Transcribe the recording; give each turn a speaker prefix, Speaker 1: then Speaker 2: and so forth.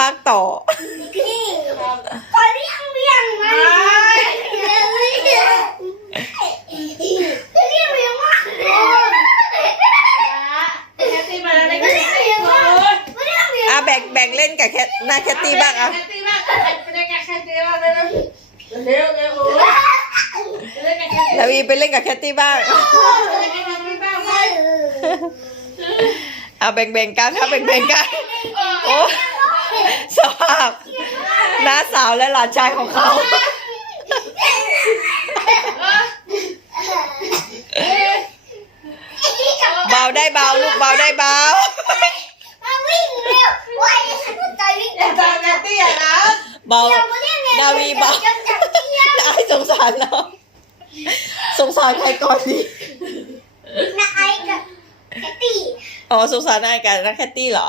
Speaker 1: ภาคต่อ
Speaker 2: นี่พอเรียงเรียงมาเรียงเรียงเรียงเรียงมา
Speaker 3: แคทตี้มาแล้วได้
Speaker 2: เรียงเรียงมาเรียงเรียง
Speaker 1: อะแบ่งแบ่งเล่นกับแคทหน้าแคตตี้บ้างอะ
Speaker 3: แคทตี้บ้างเป็นยังไงแคทตี้บ้างเร็วเร็วเร็วเล่นกับแคทตี้
Speaker 1: นาวีไปเล่นกับแคตตี้บ้าง
Speaker 3: เล่นกับแคทตี้บ้างไป
Speaker 1: อะแบ่งแบ่งกันค่ะแบ่งแบ่งกันโอ้ สภาพน้าสาวและหลานชายของเขา เบาได้เบาลูกเบาได้เบา
Speaker 2: วิ่งเร็วว่ายฉันก็ใจวิ่ง
Speaker 3: อย่าตามแคทตี้อะนะ
Speaker 1: เบา
Speaker 2: เดี๋ยวมาเรียกเร็ว
Speaker 1: นาวีเบา
Speaker 2: จับจับเที่ยว
Speaker 1: นายสงสารเราสงสารใครก่อนดี
Speaker 2: นาไอ้กับแคตตี้
Speaker 1: อ๋อสงสารนายกับนักแคตตี้เหรอ